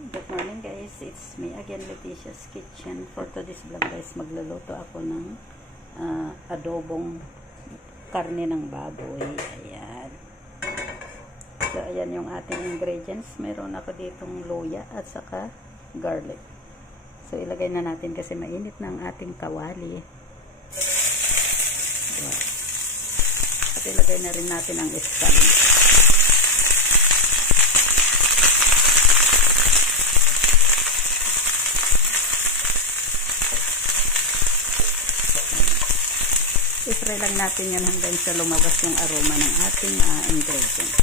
Good morning guys, it's me again, Leticia's Kitchen. For today's vlog guys, magluluto ako ng adobong karne ng baboy. Ayan. So ayan yung ating ingredients. Meron ako ditong luya at saka garlic. So ilagay na natin kasi mainit na ang ating kawali. Wow. At ilagay na rin natin ang ispan. I-fry lang natin yan hanggang sa lumabas yung aroma ng ating ingredients.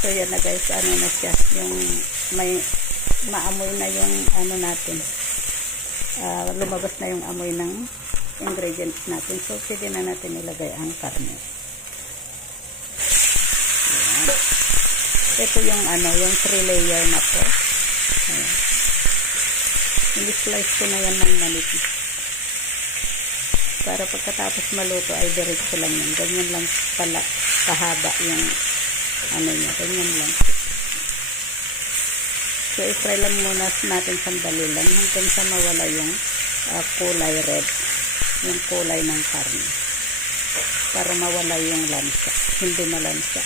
So yan na guys, ano na siya, yung may maamoy na yung ano natin, lumabas na yung amoy ng ingredients natin. So pwede na natin ilagay ang karne. Ito yung ano, yung 3 layer na po. Ayan. I-slice ko na yan ng manipis. Para pagkatapos maluto ay diretso lang yan. Ganyan lang pala kahaba yung ano niya. Ganyan lang. So i-fry lang muna natin sandali lang hanggang sa mawala yung kulay red. Yung kulay ng karne. Para mawala yung lansa. Hindi malansa.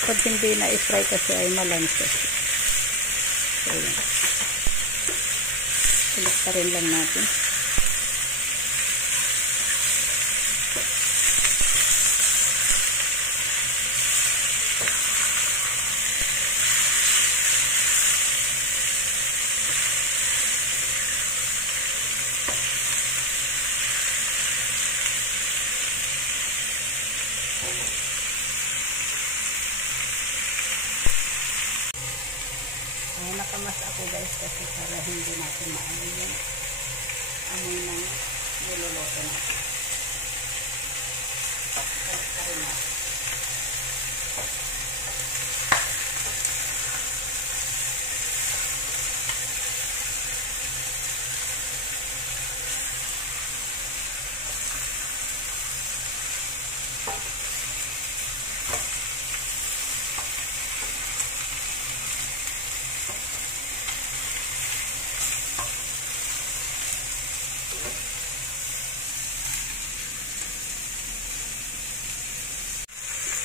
Pag hindi na i-fry kasi ay malansa. So, yan. Ulit pa rin lang natin. Nakamas ako guys kasi para hindi natin maamoy yung amoy ng niluluto natin.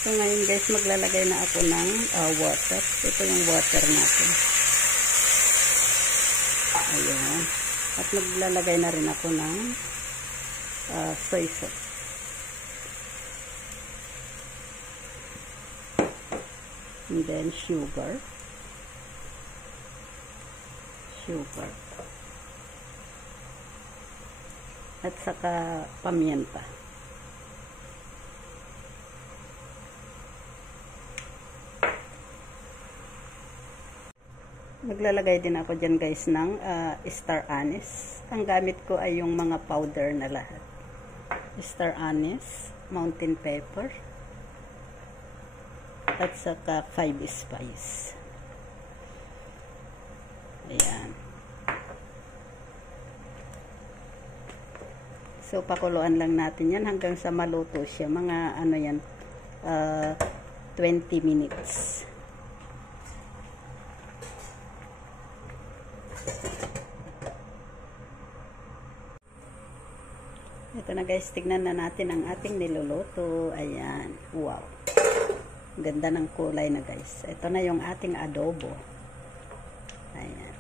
So ngayon guys, maglalagay na ako ng water. Ito yung water natin. Ayan. At maglalagay na rin ako ng soy sauce. And then sugar. At saka pamienta. Maglalagay din ako dyan guys ng star anise. Ang gamit ko ay yung mga powder na lahat. Star anise, mountain pepper, at saka 5 spice. Ayan. So pakuluan lang natin yan hanggang sa maluto siya. Mga ano yan, 20 minutes. Ito na guys, tignan na natin ang ating niluluto. Ayan. Wow. Ganda ng kulay na guys. Ito na yung ating adobo. Ayan.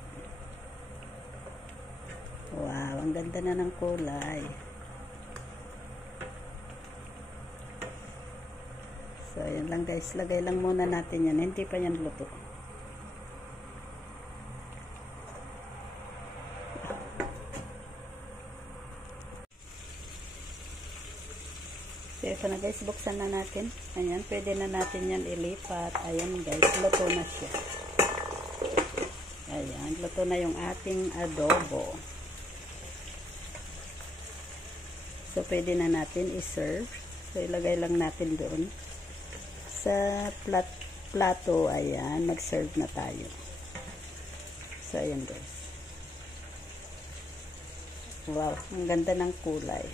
Wow. Ang ganda na ng kulay. So, ayan lang guys. Lagay lang muna natin yan. Hindi pa yan luto. So, ito na guys, buksan na natin. Ayan, pwede na natin yan ilipat. Ayan guys, luto na siya. Ayan, luto na yung ating adobo. So, pwede na natin i-serve. So, ilagay lang natin doon. Sa plato, ayan, mag-serve na tayo. So, ayan guys. Wow, ang ganda ng kulay.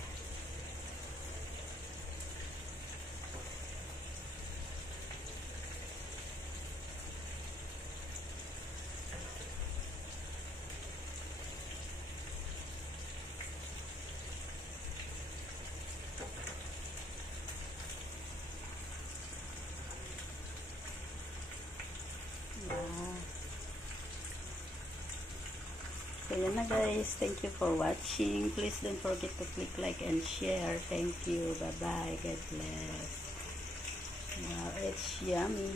So, yun na guys. Thank you for watching. Please don't forget to click like and share. Thank you. Bye-bye. God bless. Wow, it's yummy.